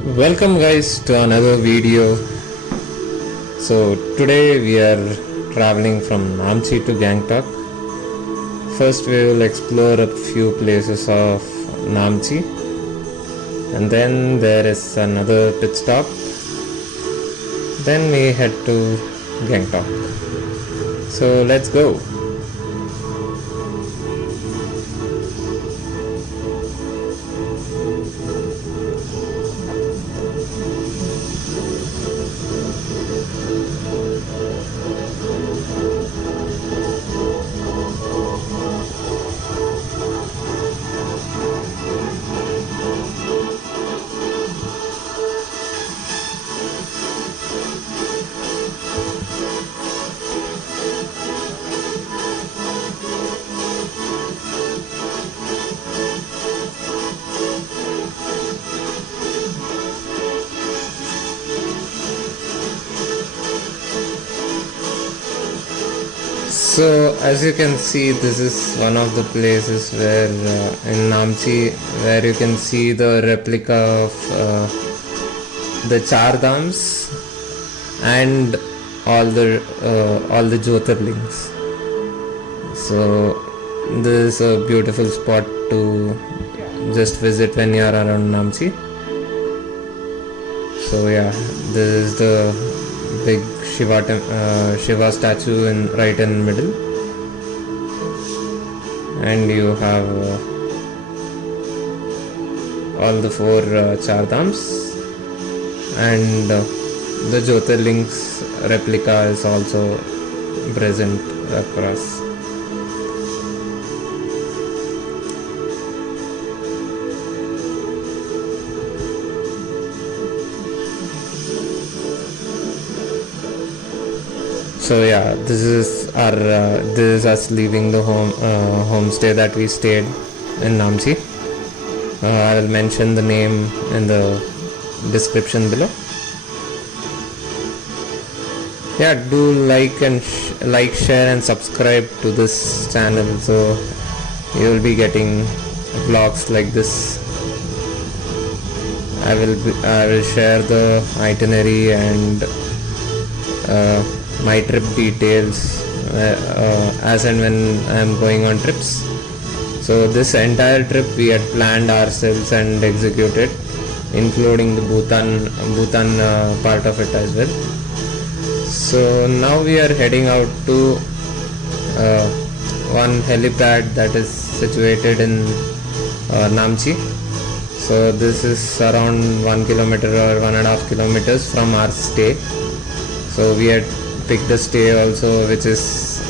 Welcome guys to another video. So today we are traveling from Namchi to Gangtok. First we will explore a few places of Namchi and then there is another pit stop. Then we head to Gangtok. So let's go. So as you can see, this is one of the places where in Namchi where you can see the replica of the Char Dhams and all the Jyotirlings. So this is a beautiful spot to just visit when you are around Namchi. So yeah, this is the big Shiva statue right in middle, and you have all the four Char Dhams, and the Jyotirling's replica is also present across. So yeah, this is us leaving the homestay that we stayed in Namchi. I will mention the name in the description below. Yeah, do like, share, and subscribe to this channel, so you will be getting vlogs like this. I will share the itinerary and my trip details as and when I am going on trips. So this entire trip we had planned ourselves and executed, including the Bhutan part of it as well. So now we are heading out to one helipad that is situated in Namchi. So this is around 1 kilometer or 1.5 kilometers from our stay. So we had picked a stay also which is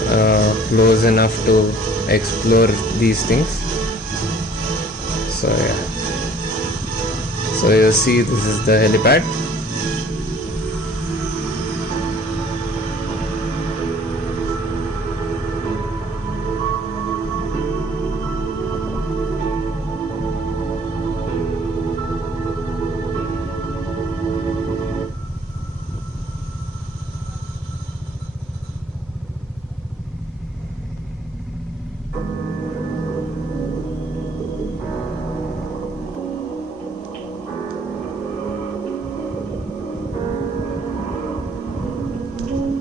close enough to explore these things. So yeah, so you see, this is the helipad.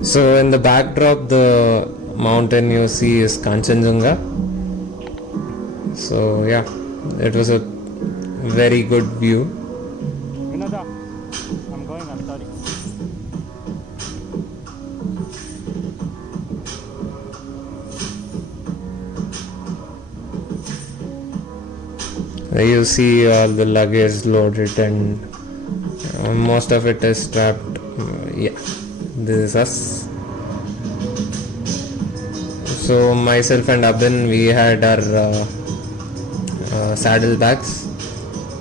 So in the backdrop, the mountain you see is Kanchenjunga. So yeah, it was a very good view. Vinoda, I'm sorry. You see all the luggage loaded and most of it is strapped. Yeah, this is us. So myself and Abin, we had our saddle bags.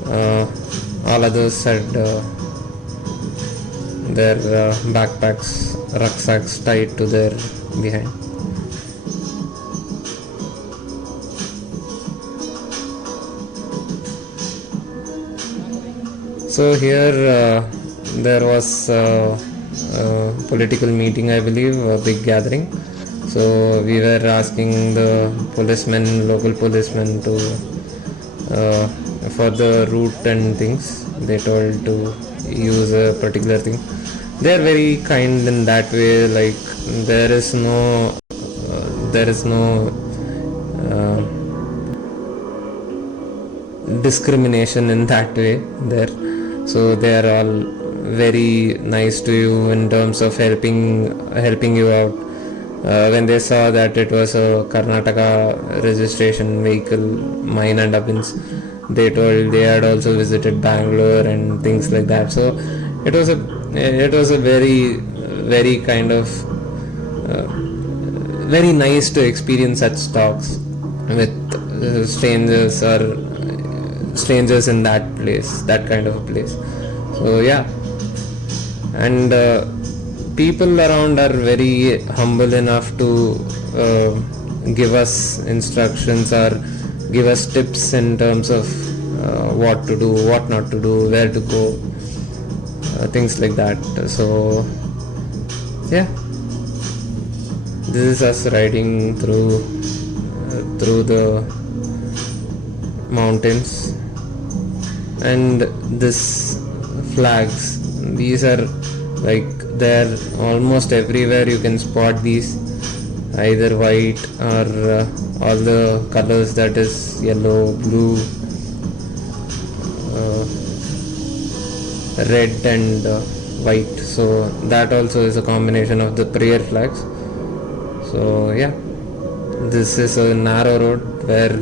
All others had their backpacks, rucksacks tied to their behind. So here there was a political meeting, I believe, a big gathering. So we were asking the local policemen to for the route and things. They told to use a particular thing. They are very kind in that way. Like there is no uh, discrimination in that way there. So they are all very nice to you in terms of helping you out. When they saw that it was a Karnataka registration vehicle, mine and Abin's, they told they had also visited Bangalore and things like that. So it was a very kind of uh, very nice to experience such talks with strangers in that place, that kind of a place. So yeah, and people around are very humble enough to give us instructions or give us tips in terms of what to do, what not to do, where to go, things like that. So yeah, this is us riding through the mountains. And this flags, these are like they're almost everywhere. You can spot these, either white or all the colors, that is yellow, blue, red and white. So that also is a combination of the prayer flags. So yeah, this is a narrow road where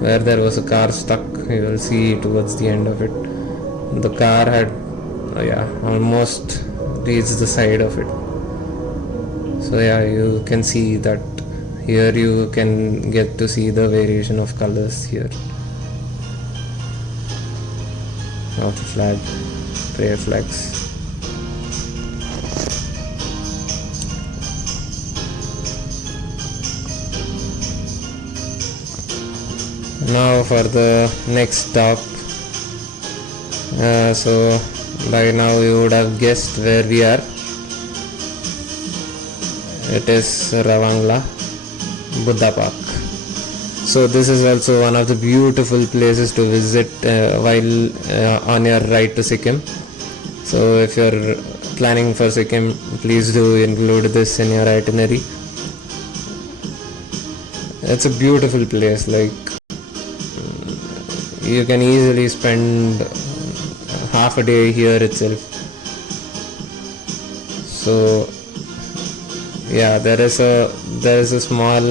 where there was a car stuck. You will see towards the end of it, the car had almost reached the side of it. So yeah, you can see that here you can get to see the variation of colors here of the flag, prayer flags. Now for the next stop. So by now you would have guessed where we are. It is Ravangla, Budha Park. So this is also one of the beautiful places to visit while on your ride to Sikkim. So if you're planning for Sikkim, please do include this in your itinerary. It's a beautiful place. Like, you can easily spend half a day here itself. So yeah, there is a small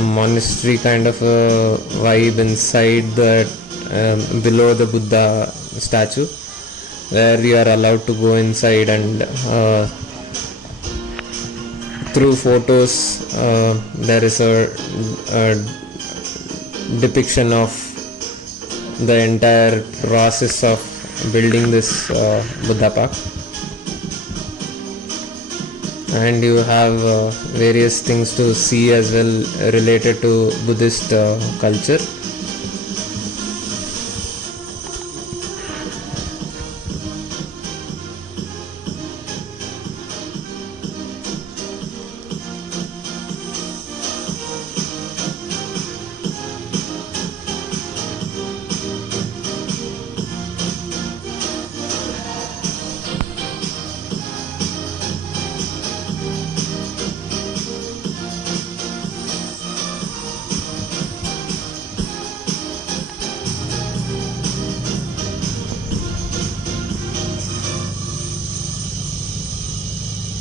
monastery kind of a vibe inside that, below the Buddha statue, where you are allowed to go inside and through photos there is a depiction of the entire process of building this Budha Park. And you have various things to see as well related to Buddhist culture.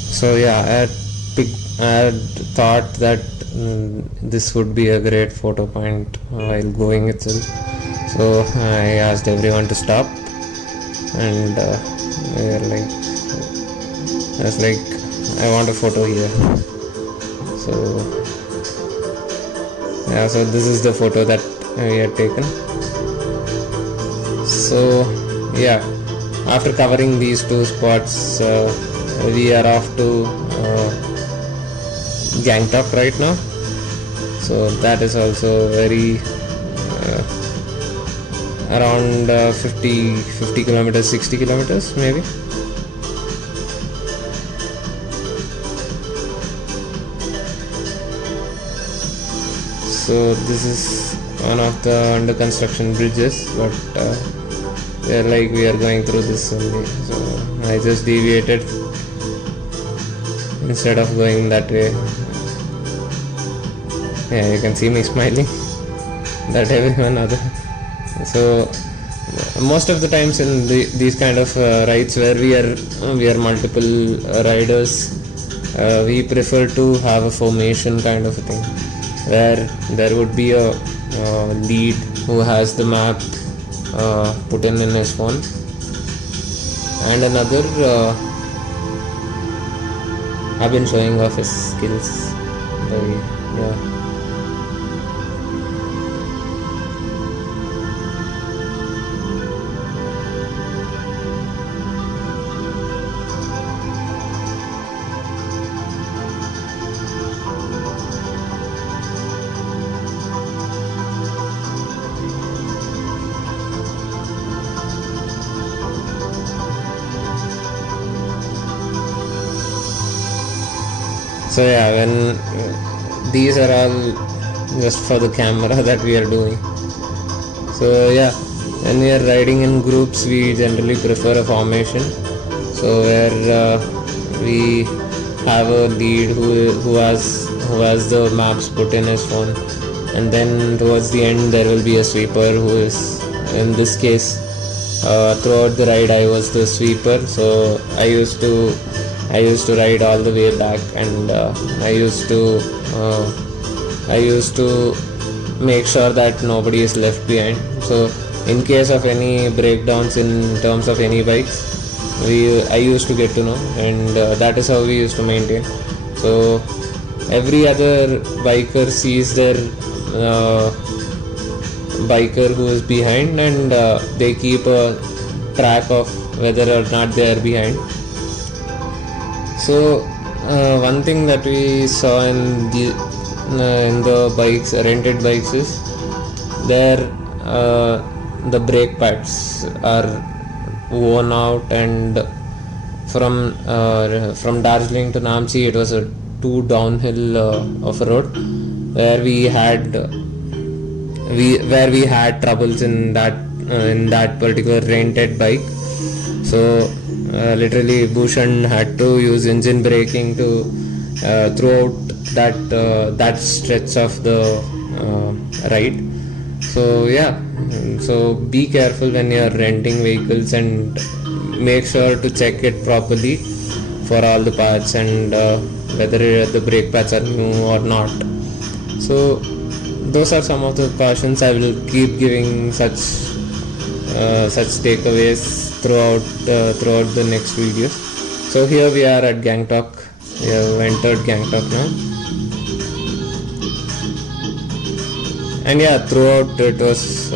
So yeah, I had thought that this would be a great photo point while going itself. So I asked everyone to stop, and they were like, I was like, I want a photo here. So yeah, so this is the photo that we had taken. So yeah, after covering these two spots, we are off to Gangtok right now. So that is also very around 50 kilometers, 60 kilometers maybe. So this is under construction bridges, but we are going through this only, so I just deviated instead of going that way. Yeah, you can see me smiling that everyone other. So most of the times in these kind of rides where we are multiple riders, we prefer to have a formation kind of a thing, where there would be a lead who has the map put in his phone, and another I've been showing off his skills. Yeah. So yeah, when these are all just for the camera that we are doing. So yeah, when we are riding in groups, we generally prefer a formation. So where we have a lead who has the maps put in his phone, and then towards the end there will be a sweeper who is, in this case, throughout the ride I was the sweeper. So I used to ride all the way back, and I used to make sure that nobody is left behind. So in case of any breakdowns in terms of any bikes, I used to get to know, and that is how we used to maintain. So every other biker sees their biker who is behind, and they keep a track of whether or not they are behind. So one thing that we saw in the bikes, rented bikes, is there the brake pads are worn out, and from Darjeeling to Namchi it was a too downhill of a road, where we had troubles in that particular rented bike. So literally Bhushan had to use engine braking to throughout that stretch of the ride. So yeah, so be careful when you are renting vehicles, and make sure to check it properly for all the parts, and whether the brake pads are new or not. So those are some of the cautions. I will keep giving such takeaways throughout the next videos. So here we are at Gangtok. We have entered Gangtok now, and yeah, throughout it was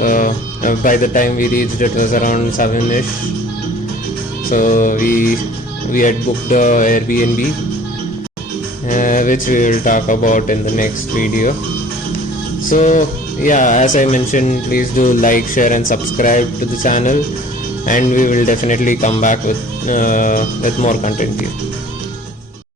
by the time we reached it was around 7ish. So we had booked a Airbnb, which we will talk about in the next video. So yeah, as I mentioned, please do like, share and subscribe to the channel, and we will definitely come back with more content here.